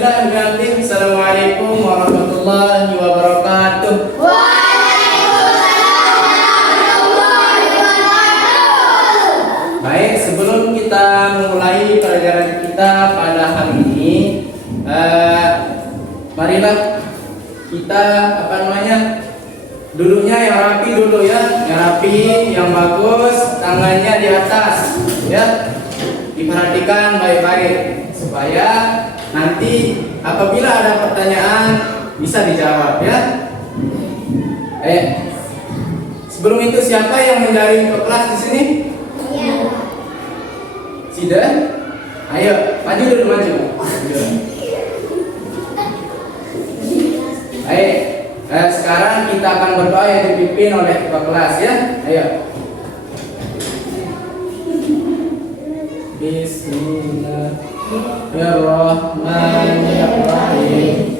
Bismillahirrahmanirrahim. Assalamualaikum warahmatullahi wabarakatuh. Baik, sebelum kita memulai pelajaran kita pada hari ini, marilah kita duduknya yang rapi dulu ya, yang rapi, yang bagus, tangannya di atas, ya. Diperhatikan baik-baik supaya nanti apabila ada pertanyaan bisa dijawab ya. Sebelum itu siapa yang menjadi kelas di sini? Sudah? Ayo, maju dulu, maju. Baik, sekarang kita akan berdoa yang dipimpin oleh ketua kelas ya. Ayo. Bismillahirrahmanirrahim.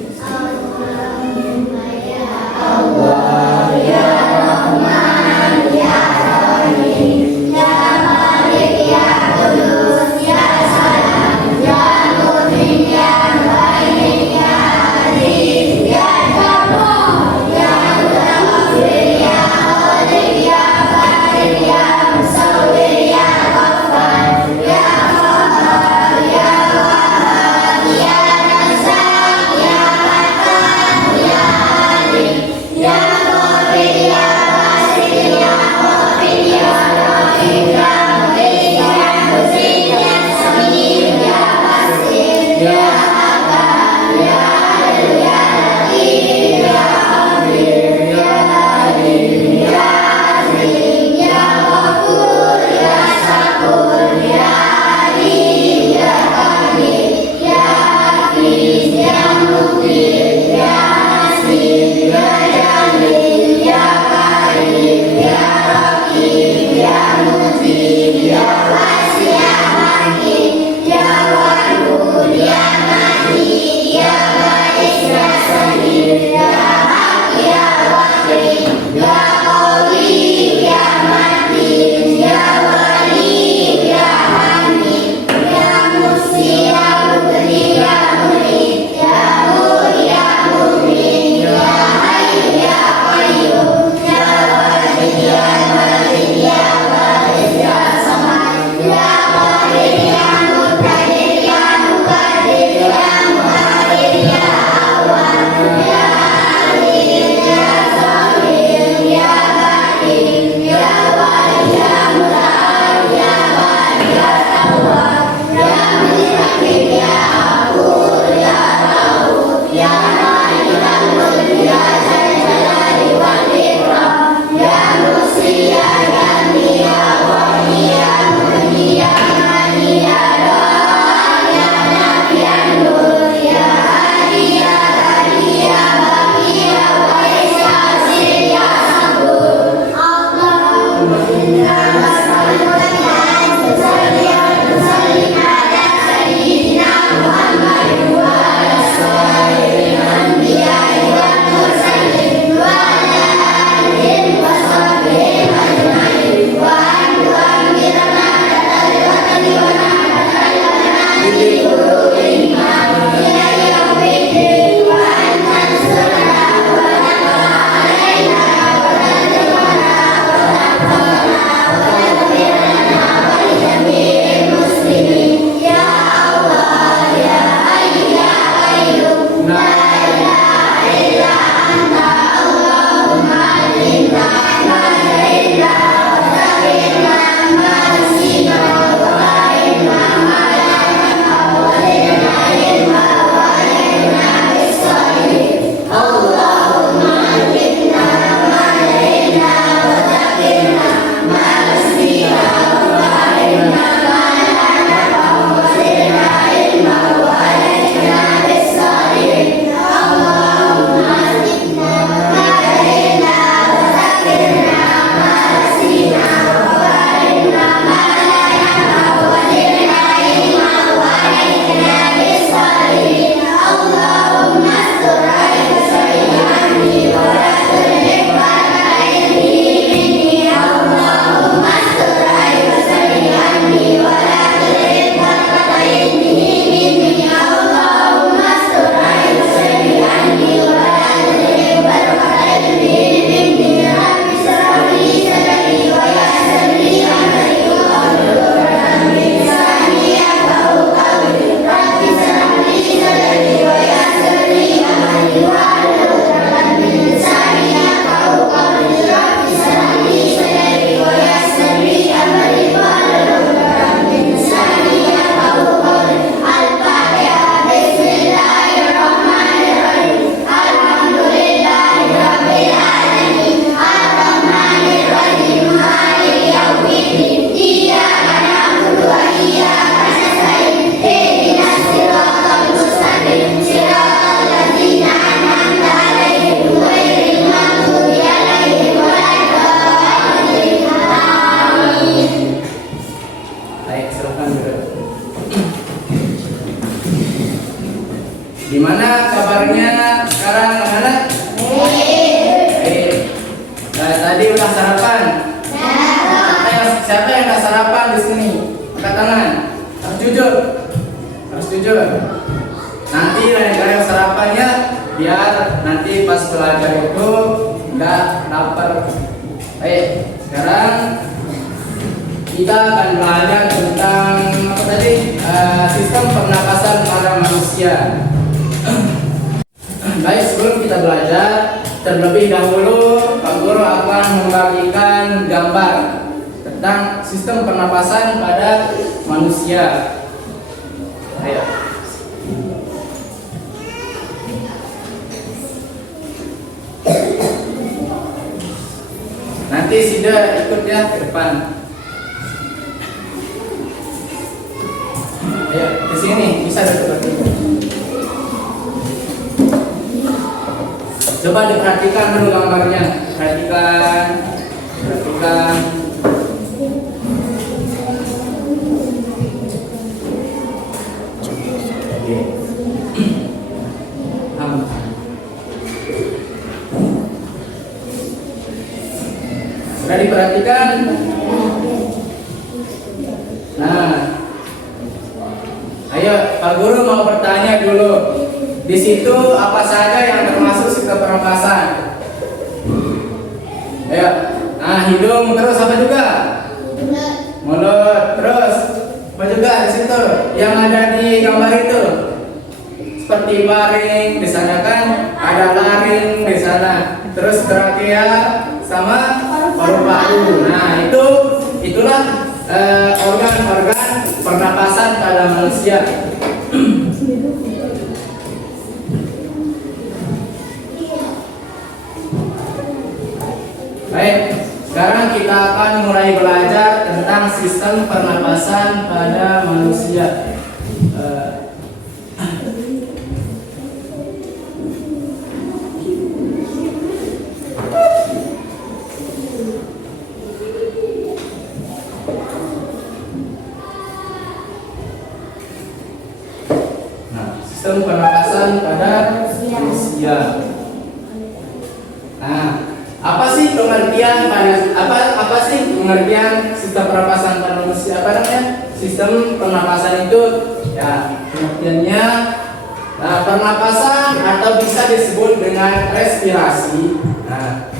Allah ya Rahman ya Rahim ya Malik ya Qudus ya Salam ya Mu'min ya Mu'min ya Aziz ya Jabbar ya Mutawakkil ya Khalik ya Barik ya Musawwir ya Ghaffar ya Qahhar ya Wahhab ya Razzaq ya Fatah ya Alim ya Mu'min ya Basit ya Mu'min ya Rahim ya Mu'min ya Mu'min ya Samir ya Basir ya Hakam ya Adil ya Latif ya Khabir ya Alim ya Azim ya Ghafur ya Syakur ya Alim ya Kamil ya Hafiz ya Muqir ya Nasir ya Jamil ya Karim ya Raqib ya Mujib ya Wasi' ya Hakim ya Wadud ya Majid ya Ba'is ya Sadir ya Haq ya Waqid ya Qawi ya Matin ya Wali ya Hamid ya Musi ya Mubni ya Murid ya Nur ya Mu'min ya Hayy ya Qayyum ya Wahid ya Malik ya Baris ya Samad ya Qadir ya Muqtadir ya Muqaddir ya Mu'akhir ya Awwal ya Akhir ya Zahir ya Batin ya Wali ya Muta'al ya Bari ya Tawwab ya Mutakin ya Akur ya Rauf ya Malikal Mulk ya Dzal Jalali wal Ikram ya Musi ya Jami ya Wahyi ya Mughni ya Mani ya Doa ya Nafi ya Nur ya Hadi ya Ghani ya Baqi ya Wais ya Aziz ya Sabur Allahumma inna nas'aluka an tusalli wa tusallim ala sayyidina Muhammad wa ala sayyidil anbiya'i wal mursalin wa ala alihi wa sahbihi ajma'in wa an tu'ammirana ala al-watani wa na'ala bi qulubin ila yaumiddin wa an tansurana wa taqwa alaina wa tarhamna wa tarhamna wa taghfirana wa li jami'il muslimin ya Allah ya Hayy ya Qayyum la ilaha illa anta Allahumma allimna ma jahilna wa zakkirna ma nasina wa fahimna ma la yanfa'u wa zidna Gimana kabarnya sekarang anak-anak? Baik. Nah, tadi udah sarapan? Siapa yang udah sarapan di sini? Angkat tangan. Harus jujur. Harus jujur. Nanti lain kali sarapannya biar nanti pas belajar itu nggak lapar. Baik. Sekarang kita akan belajar tentang apa tadi? Sistem pernapasan pada manusia. Baik, sebelum kita belajar, terlebih dahulu Pak Guru akan membagikan gambar tentang sistem pernapasan pada manusia. Ayo. Nanti Sida ikut ya ke depan. Ayo, di sini bisa dekat. Coba diperhatikan dulu gambarnya. Perhatikan. Sudah diperhatikan? Nah, ayo Pak Guru mau bertanya dulu. Di situ apa saja yang termasuk sistem pernapasan? Ayo. Nah, hidung terus apa juga? Mulut terus apa juga di situ? Yang ada di gambar itu seperti laring di sana kan? Ada laring di sana. Terus trakea sama paru-paru. Nah, itulah organ-organ pernapasan pada manusia. Baik, sekarang kita akan mulai belajar tentang sistem pernapasan pada manusia. Sistem pernapasan pada manusia. Nah, apa sih pengertian sistem pernapasan pada manusia? Apa namanya? Sistem pernapasan itu ya pengertiannya pernapasan atau bisa disebut dengan respirasi. Nah,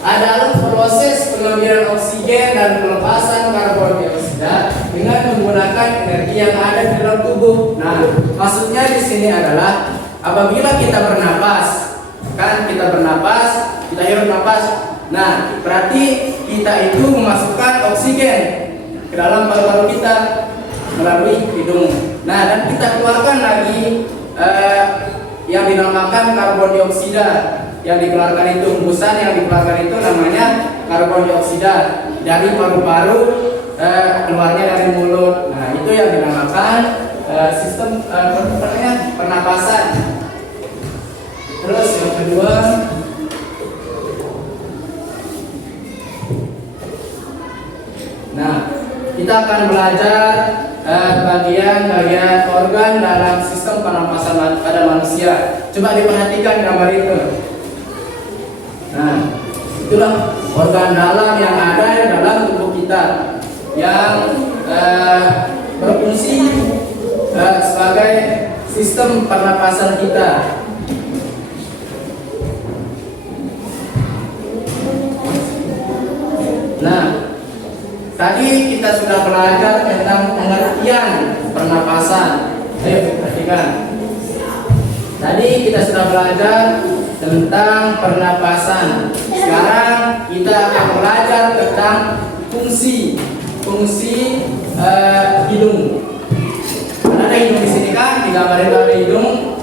adalah proses pengambilan oksigen dan pelepasan karbon dioksida dengan menggunakan energi yang ada di dalam tubuh. Nah, maksudnya di sini adalah apabila kita bernapas, kan kita bernapas, kita hirup napas. Nah, berarti kita itu memasukkan oksigen ke dalam paru-paru kita melalui hidung. Nah, dan kita keluarkan lagi yang dinamakan karbon dioksida. Yang dikeluarkan itu, hembusan yang dikeluarkan itu namanya karbon dioksida dari paru-paru, keluarnya dari mulut. Nah, itu yang dinamakan sistem pernapasan. Terus yang kedua, nah, kita akan belajar bagian-bagian organ dalam sistem pernapasan pada manusia. Coba diperhatikan gambar itu. Nah, itulah organ dalam yang ada di dalam tubuh kita yang berfungsi sebagai sistem pernapasan kita. Nah, tadi kita sudah belajar tentang pengertian pernapasan. Ayo perhatikan. Tadi kita sudah belajar tentang pernapasan. Sekarang kita akan belajar tentang fungsi hidung. Ada hidung di sini kan, digambarin ada hidung.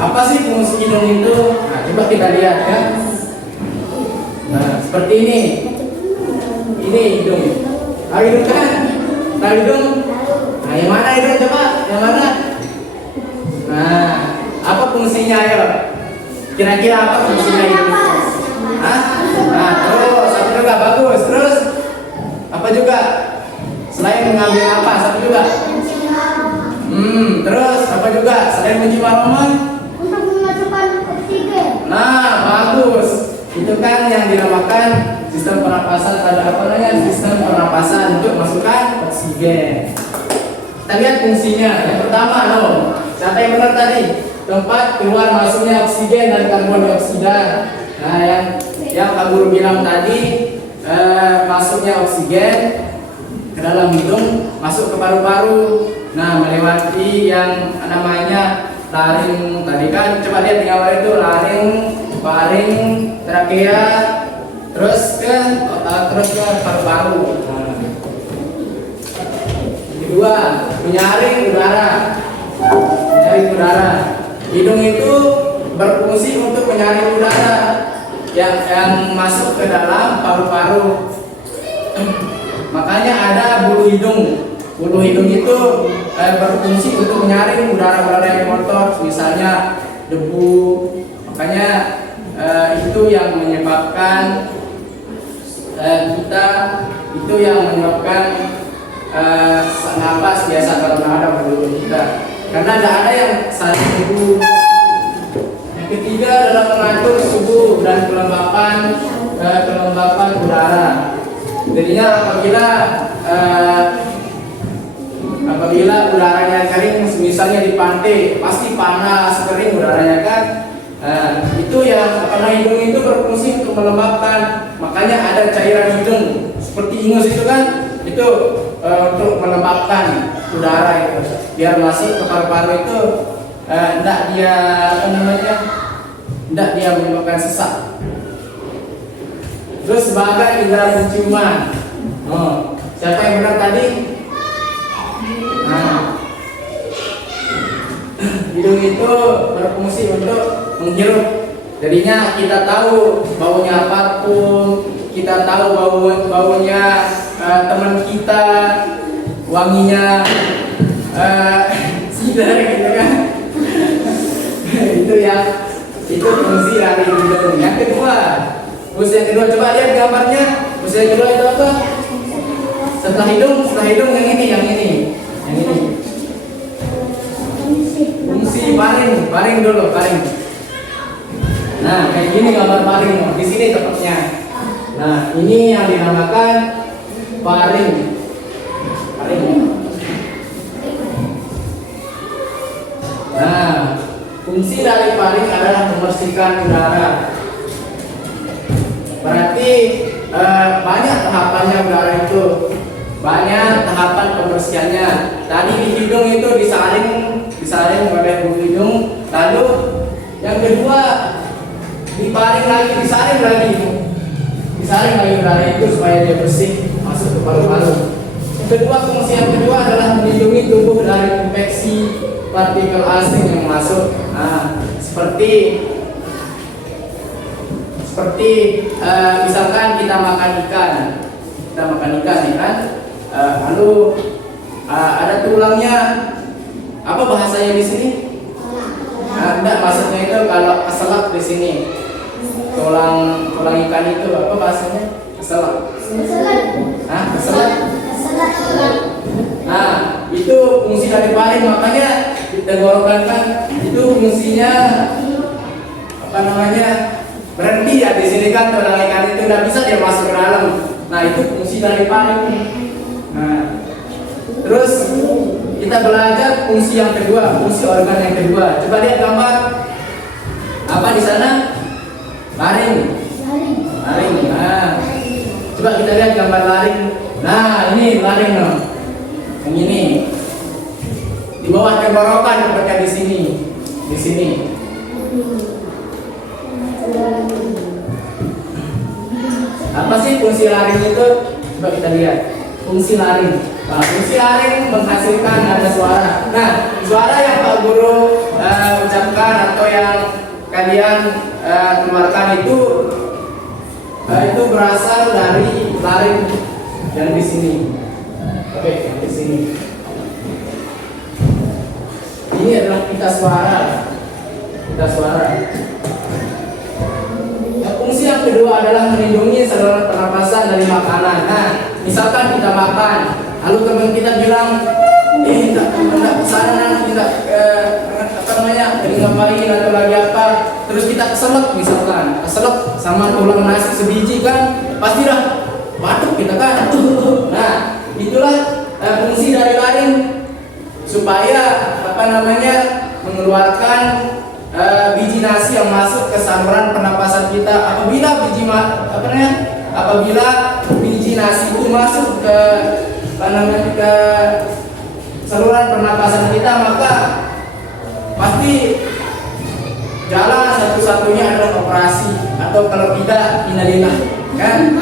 Apa sih fungsi hidung itu? Nah, coba kita lihat ya. Nah, seperti ini. Ini hidung. Tahu hidung kan? Tahu hidung? Nah, yang mana hidung coba? Yang mana? Nah, apa fungsinya ya? Kira-kira apa fungsinya hidung? Hah? Nah, terus apa juga bagus. Terus apa juga? Selain mengambil napas, apa juga? Terus apa juga? Ada yang mencium aroma? Untuk memasukkan oksigen. Nah, bagus. Itu kan yang dinamakan sistem pernapasan. Ada apa namanya? Sistem pernapasan untuk masukkan oksigen. Kita lihat fungsinya. Yang pertama, loh. Siapa yang benar tadi? Tempat keluar masuknya oksigen dan karbon dioksida. Nah, yang Pak Guru bilang tadi, masuknya oksigen ke dalam hidung, masuk ke paru-paru. Nah, melewati yang namanya laring tadi kan. Coba lihat di gambar itu, laring, faring, trakea, terus ke paru-paru. Nah. Kedua, menyaring udara. Menyaring udara. Hidung itu berfungsi untuk menyaring udara yang masuk ke dalam paru-paru. Makanya ada bulu hidung. Bulu hidung itu berfungsi untuk menyaring udara-udara yang kotor, misalnya debu. Makanya itu yang menyebabkan napas biasa kalau ada bulu kita. Karena tidak ada yang saling debu. Yang ketiga adalah mengatur suhu dan kelembapan udara. Jadinya apabila udaranya kering, misalnya di pantai pasti panas kering udaranya kan. Itu yang hidung itu berfungsi untuk melembabkan. Makanya ada cairan hidung seperti ingus itu kan, itu untuk melembabkan udara itu biar masuk ke paru-paru itu. Tidak dia menyebabkan sesak. Terus sebagai indera penciuman. Siapa yang benar tadi? Nah, hidung itu berfungsi untuk menghirup. Jadinya kita tahu baunya parfum, kita tahu baunya teman kita, wanginya sidar gitu kan. Itu fungsi dari hidung. Yang kedua, coba lihat gambarnya. Fungsi yang kedua itu apa? Setelah hidung yang ini. Fungsi paring dulu. Nah, kayak gini gambar paring. Di sini tepatnya. Nah, ini yang dinamakan paring. Nah, fungsi dari paring adalah membersihkan udara. Berarti banyak tahapannya udara itu. Banyak tahapan pembersihannya. Tadi di hidung itu disaring oleh bulu hidung. Lalu yang kedua diparing lagi, disaring lagi udara itu supaya dia bersih masuk ke paru-paru. Fungsi yang kedua adalah melindungi tubuh dari infeksi partikel asing yang masuk. Nah, seperti misalkan kita makan ikan ya kan, lalu ada tulangnya. Apa bahasanya di sini? Enggak, maksudnya itu kalau keselak di sini. Tulang ikan itu apa bahasanya? Keselak. Keselak. Nah, itu fungsi dari paring. Makanya di tenggorokan kan itu fungsinya berhenti ya di sini kan. Tulang ikan itu nggak bisa dia masuk ke dalam. Nah, itu fungsi dari paring. Nah, terus kita belajar fungsi yang kedua, fungsi organ yang kedua. Coba lihat gambar. Apa di sana? Laring. Nah, coba kita lihat gambar laring. Nah, ini laring loh. Yang ini. Di bawah tenggorokan tepatnya di sini. Apa sih fungsi laring itu? Coba kita lihat. Fungsi laring. Nah, fungsi laring menghasilkan nada suara. Nah, suara yang Pak Guru ucapkan atau yang kalian keluarkan itu berasal dari laring yang di sini. Oke, yang di sini. Ini adalah pita suara. Fungsi yang kedua adalah melindungi saluran pernapasan dari makanan. Nah, misalkan kita makan, lalu teman kita bilang, tidak kesana, tidak ngapain atau lagi apa, terus kita keselak misalkan, keselak sama tulang nasi sebiji kan, pasti dah batuk kita kan. Nah, itulah fungsi dari laring supaya apa namanya mengeluarkan biji nasi yang masuk ke saluran pernapasan kita. Apabila biji nasi itu masuk ke ke saluran pernapasan kita, maka pasti jalan satu-satunya adalah operasi, atau kalau tidak innalillah kan.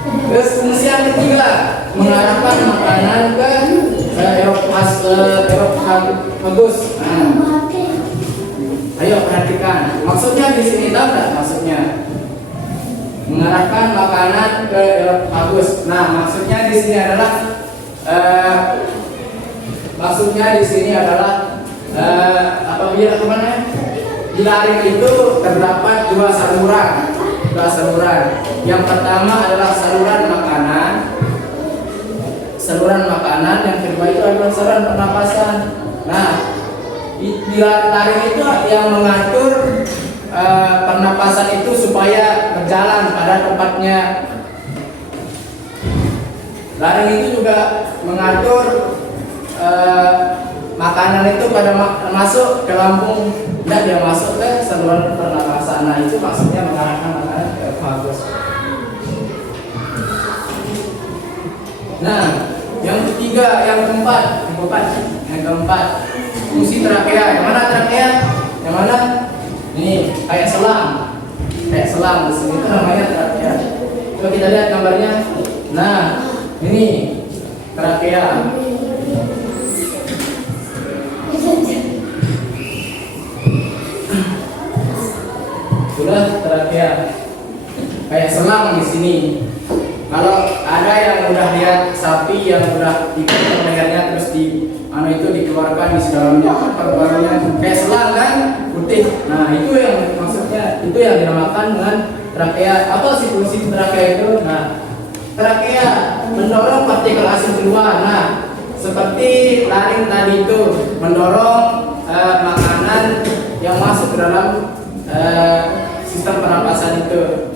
Terus fungsi yang ketiga, mengarahkan makanan ke erofagus. Ayo perhatikan, maksudnya di sini tahu nggak maksudnya? Mengarahkan makanan ke erofagus. Nah, maksudnya di sini adalah apabila kemana? Di laring itu terdapat dua saluran. Yang pertama adalah saluran makanan, yang kedua itu adalah saluran pernapasan. Nah, di laring itu yang mengatur pernapasan itu supaya berjalan pada tempatnya. Laring itu juga mengatur makanan itu pada masuk ke lambung, tidak dia masuk ke saluran pernapasan. Nah, itu maksudnya mengarahkan makanan ke erofagus. Nah, yang keempat, fungsi trakea. Yang mana trakea? Yang mana? Ini kayak selang di sini itu namanya trakea. Coba kita lihat gambarnya. Nah, ini trakea. Sudah trakea kayak selang di sini. Kalau ada yang udah lihat sapi yang udah dipotong lehernya terus dikeluarkan di dalamnya paru-parunya kayak selang kan, putih. Nah, itu yang maksudnya, itu yang dinamakan dengan trakea. Apa sih fungsi trakea itu? Nah, trakea mendorong partikel asing keluar. Nah, seperti laring tadi itu mendorong makanan yang masuk ke dalam sistem pernapasan itu.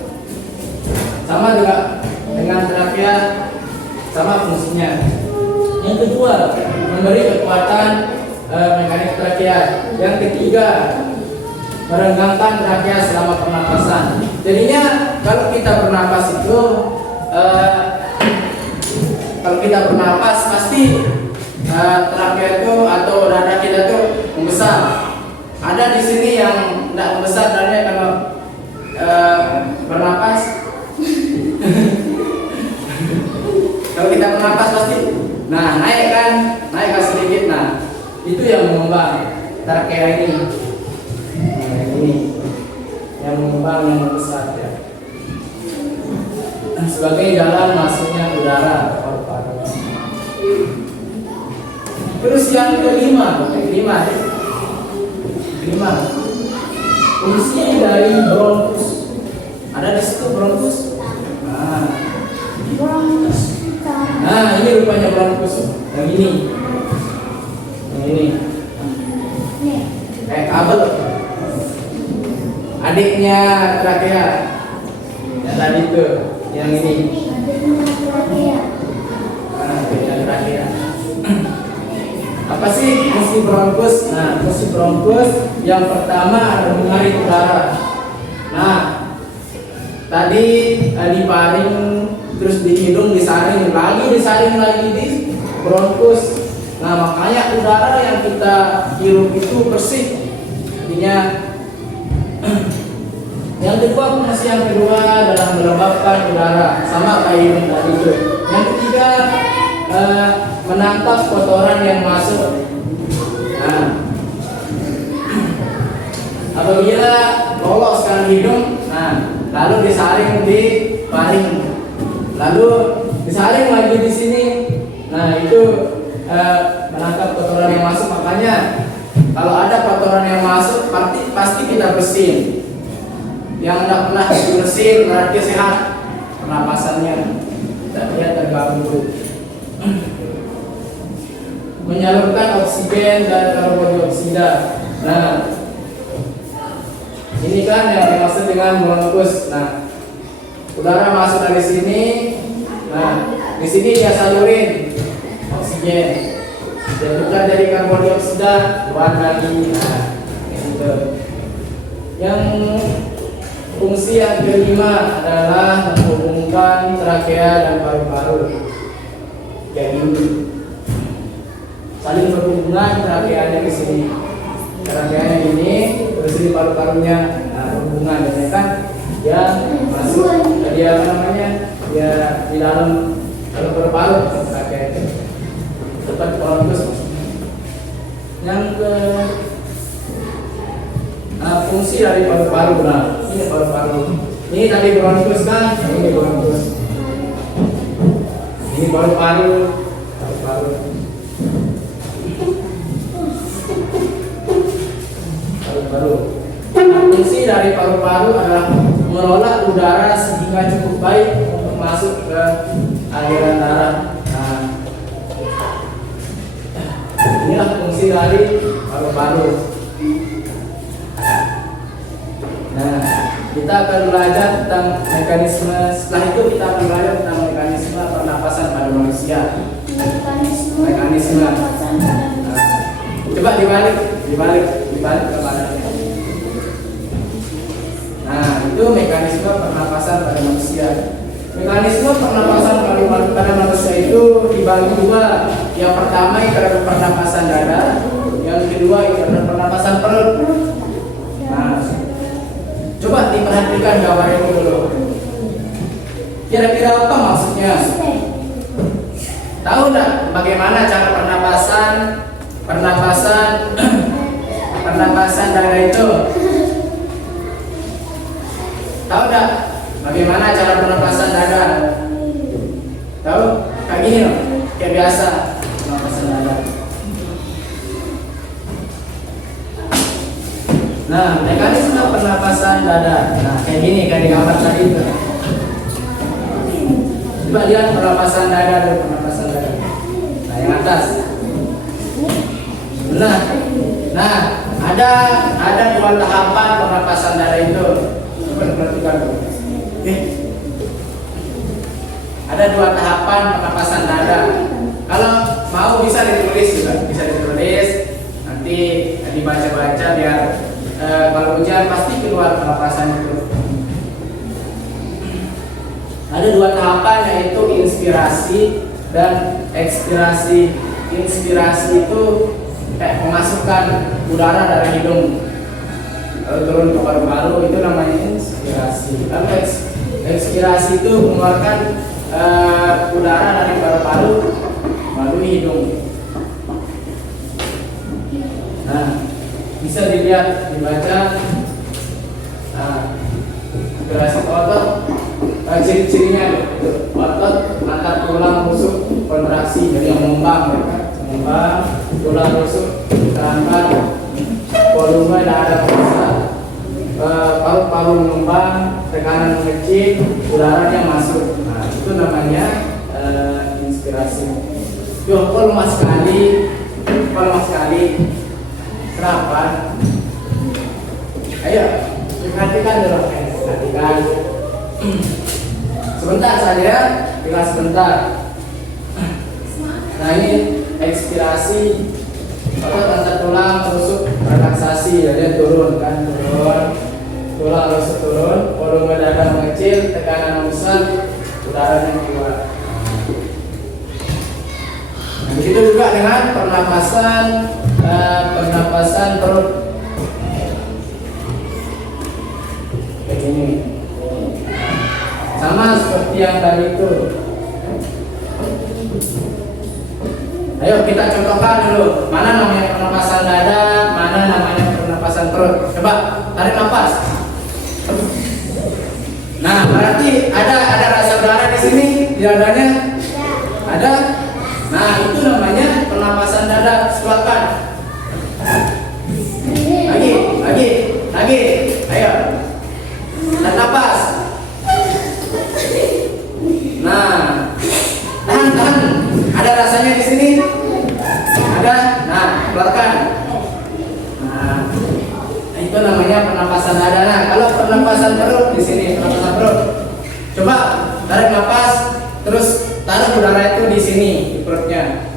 Sama juga dengan trakea, sama fungsinya. Yang kedua, memberi kekuatan mekanik trakea. Yang ketiga, merenggangkan trakea selama pernapasan. Jadinya kalau kita bernapas itu pasti trakea itu atau dada kita itu membesar. Ada di sini yang tidak membesar dadanya kalau bernapas. Kalau kita bernapas pasti, nah naik sedikit. Nah, itu yang mengembang trakea ini. Nah, ini yang mengembang, yang membesar ya. Sebagai jalan masuknya udara ke paru-paru. Terus yang kelima, fungsi dari bronkus. Ada di situ bronkus. Nah, ini rupanya bronkus. Yang ini kayak kabel. Adiknya trakea. Yang tadi itu, yang ini. Adiknya trakea. Apa sih fungsi bronkus? Nah, fungsi bronkus yang pertama adalah mengalir udara. Nah, tadi di paring, terus di hidung disaring lagi di bronkus. Nah, makanya udara yang kita hirup itu bersih. Artinya yang kedua adalah melembabkan udara, sama kayak hidung tadi itu. Yang ketiga, menangkap kotoran yang masuk. Nah, apabila lolos kan hidung, nah lalu disaring di paring, lalu disaring lagi di sini. Nah, itu menangkap kotoran yang masuk. Makanya kalau ada kotoran yang masuk pasti kita bersihin. Yang tidak pernah bersihin berarti sehat pernapasannya, tidak dia terganggu. Menyalurkan oksigen dan karbon dioksida. Nah, ini kan yang dimaksud dengan bronkus. Nah, udara masuk dari sini. Nah, di sini dia salurin oksigen. Dan juga dari karbon dioksida keluar lagi. Nah, gitu. Yang fungsi yang kelima adalah menghubungkan trakea dan paru-paru. Jadi saling berhubungan trakeanya di sini. Trakeanya ini, terus di paru-parunya. Nah, berhubungan ya kan? Dia masuk, dia apa namanya? Dia di dalam paru-paru trakea itu. Tepat bronkus. Yang ke fungsi dari paru-paru. Nah, ini paru-paru. Ini tadi bronkus kan? Ini bronkus. Ini paru-paru. Paru-paru. Paru-paru. Fungsi dari paru-paru adalah mengelola udara sehingga cukup baik untuk masuk ke aliran darah. Nah, inilah fungsi dari paru-paru. Nah, kita akan belajar tentang mekanisme. Setelah itu kita akan belajar tentang mekanisme pernapasan pada manusia. Mekanisme. Nah, coba dibalik ke badannya. Nah, itu mekanisme pernapasan pada manusia. Mekanisme pernapasan pada manusia itu dibagi dua. Yang pertama itu adalah pernapasan dada, yang kedua itu adalah pernapasan perut. Nah, coba diperhatikan gambar ini dulu. Kira-kira apa maksudnya? Tahu nggak bagaimana cara pernapasan dada itu? Tahu nggak bagaimana cara pernapasan dada? Tahu? Kayak gini loh, kayak biasa pernapasan dada. Nah, mekanisme pernapasan dada. Nah, kayak gini, kayak di gambar tadi itu. Coba lihat pernapasan dada dan pernapasan dada. Nah, yang atas. Nah, ada dua tahapan pernapasan dada itu. Coba perhatikan dulu. Ada dua tahapan pernapasan dada. Kalau mau bisa ditulis juga, bisa ditulis. Nanti dibaca-baca biar kalau ujian pasti keluar pernapasan itu. Ada dua tahapan yaitu inspirasi dan ekspirasi. Inspirasi itu memasukkan udara dari hidung lalu turun ke paru-paru, itu namanya inspirasi. Lalu ekspirasi itu mengeluarkan udara dari paru-paru melalui hidung. Nah, bisa dilihat, dibaca. Nah, inspirasi otot, ciri-cirinya otot angkat tulang rusuk kontraksi, jadi yang mengembang, tulang rusuk terangkat, volume dada besar, paru-paru mengembang, tekanan mengecil, udaranya masuk. Nah, itu namanya inspirasi. Yo, kok lemah sekali. Kenapa? Ayo, perhatikan dulu. Perhatikan. Sebentar saja, tinggal sebentar. Nah, ini ekspirasi. Otot angkat tulang rusuk relaksasi, jadi turun, tulang rusuk turun, volume dada mengecil, tekanan membesar, udaranya keluar. Nah, begitu juga dengan pernapasan perut. Kayak gini. Sama seperti yang tadi itu. Ayo kita contohkan dulu. Mana namanya pernapasan dada, mana namanya pernapasan perut. Coba tarik nafas. Nah, berarti ada rasa udara di sini, di dadanya. Ada. Nah, itu namanya pernapasan dada. Keluarkan. Lagi. Ayo. Tarik nafas. Nah, tahan. Ada rasanya di sini? Ada. Nah, keluarkan. Nah, namanya pernapasan dada. Nah, kalau pernapasan perut di sini, pernapasan perut. Coba tarik napas, terus taruh udara itu di sini di perutnya.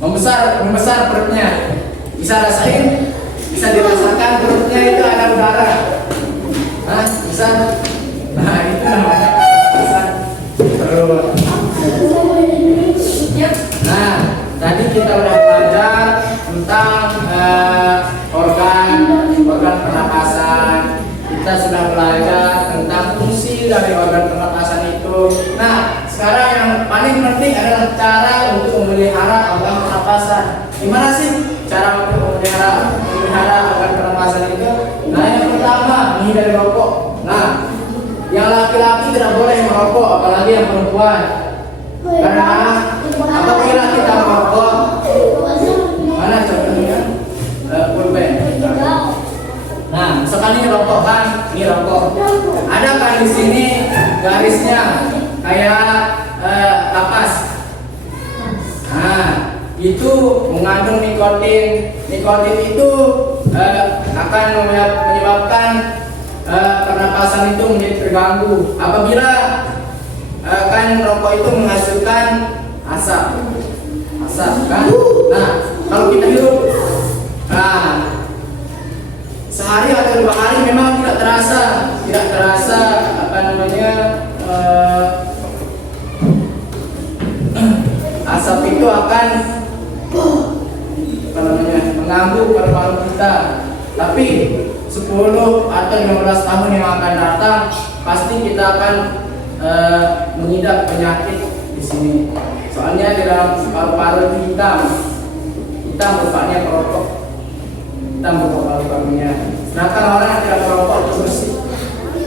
Membesar perutnya. Bisa rasain? Bisa dirasakan perutnya itu ada udara. Nah, bisa. Nah, itu namanya pernapasan perut. Nah, tadi kita udah belajar tentang organ pernapasan. Kita sudah belajar tentang fungsi dari organ pernapasan itu. Nah, sekarang yang paling penting adalah cara untuk memelihara organ pernapasan. Gimana sih cara untuk memelihara organ pernapasan itu? Nah, yang pertama, menghindari rokok. Nah, yang laki-laki tidak boleh merokok, apalagi yang perempuan. Karena apabila kita merokok, mana contohnya? Pulpen. Nah, misalkan ini rokok kan, ini rokok. Ada kan di sini garisnya kayak kapas. Nah, itu mengandung nikotin. Nikotin itu akan menyebabkan pernapasan itu menjadi terganggu. Apabila kan rokok itu menghasilkan asap kan. Nah, kalau kita hidup, sehari atau 2 hari memang tidak terasa apa namanya asap itu akan apa namanya mengganggu paru-paru kita. Tapi 10 atau 15 tahun yang akan datang pasti kita akan mengidap penyakit di sini. Soalnya di dalam paru-paru hitam rupanya perokok. Hitam paru-parunya. Sedangkan orang yang tidak merokok itu bersih.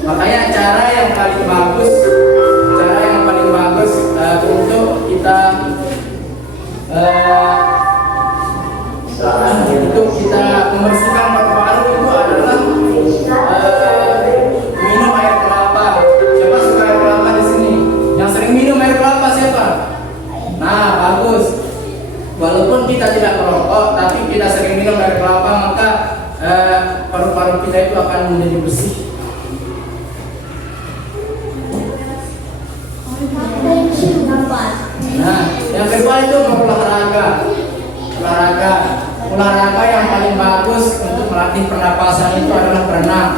Makanya cara yang paling bagus untuk kita membersihkan paru-paru itu adalah minum air kelapa. Siapa suka air kelapa di sini? Yang sering minum air kelapa siapa? Nah, bagus. Walaupun kita tidak merokok, tapi kita sering minum air kelapa, maka paru-paru kita itu akan menjadi bersih. Nah, yang kedua itu olahraga yang paling bagus untuk melatih pernapasan itu adalah berenang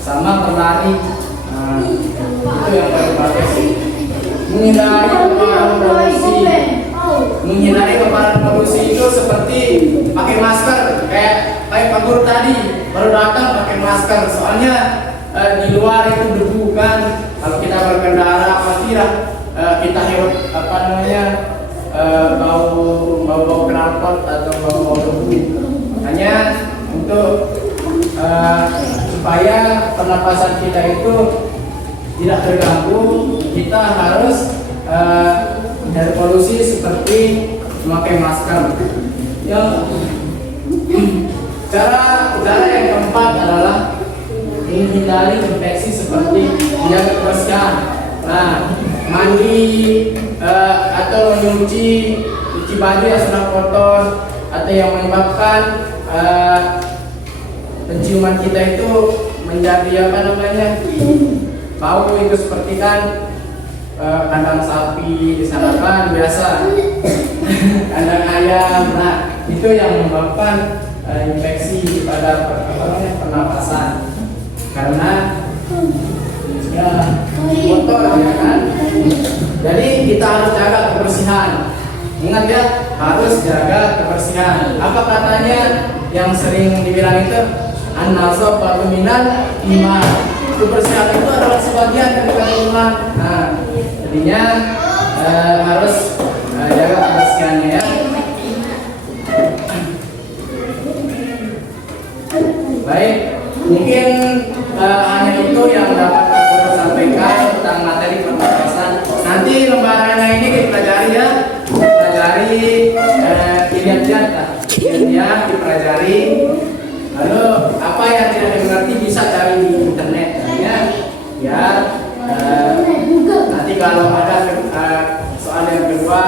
sama berlari. Nah, itu yang paling bagus. Menghindari paparan polusi itu seperti pakai masker, kayak Pak Guru tadi baru datang pakai masker. Soalnya di luar itu debu kan. Kalau kita berkendara pastilah kita hirup apa namanya bau knalpot atau bau debu. Hanya untuk supaya pernapasan kita itu tidak terganggu, kita harus dari polusi seperti memakai masker. Cara yang keempat adalah menghindari infeksi seperti menjaga kebersihan. Nah, mandi atau cuci baju yang sudah kotor atau yang menyebabkan penciuman kita itu menjadi apa namanya bau itu seperti kan kandang sapi di sana kan biasa kandang ayam. Nah, itu yang menyebabkan infeksi pada pernapasan karena ya kotor ya kan. Jadi kita harus jaga kebersihan. Ingat ya, harus jaga kebersihan. Apa katanya yang sering dibilang itu an-nazafatu minal iman. Kebersihan itu adalah sebagian dari iman. Nah, jadinya harus jaga kebersihannya ya. Baik, mungkin hanya itu yang dapat aku sampaikan tentang materi pernapasan. Nanti lembarannya ini dipelajari ya, ilmiah dipelajari. Lalu apa yang tidak dimengerti bisa cari di internet ya. Biar nanti kalau ada soal yang kedua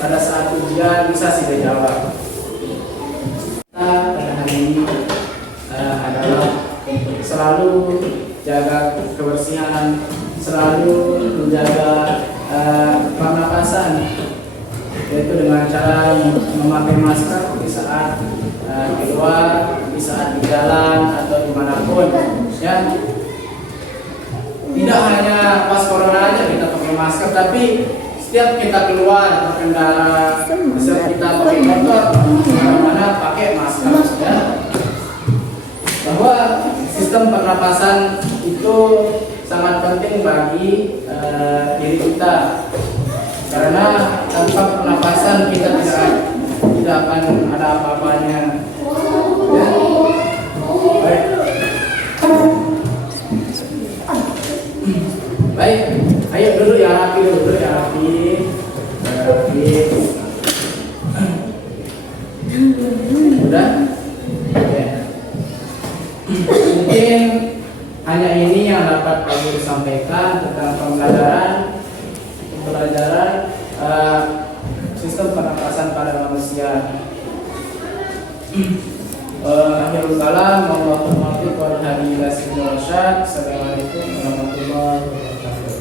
pada saat ujian bisa sih dijawab. selalu jaga kebersihan, selalu menjaga pernapasan, yaitu dengan cara memakai masker di saat keluar, di saat di jalan atau dimanapun, ya. Tidak hanya pas corona aja kita pakai masker, tapi setiap kita keluar berkendara, setiap kita pakai motor, mana-mana pakai masker, ya. Bahwa sistem pernapasan itu sangat penting bagi diri kita, karena tanpa pernapasan kita tidak akan ada apa-apanya. Ya. Baik. Baik, ayo dulu ya rapi dulu ya rapi. Udah? Oke. Mungkin hanya ini yang dapat kami sampaikan tentang pembelajaran sistem pernapasan pada manusia. Akhirul kalam, Assalamualaikum warahmatullahi wabarakatuh.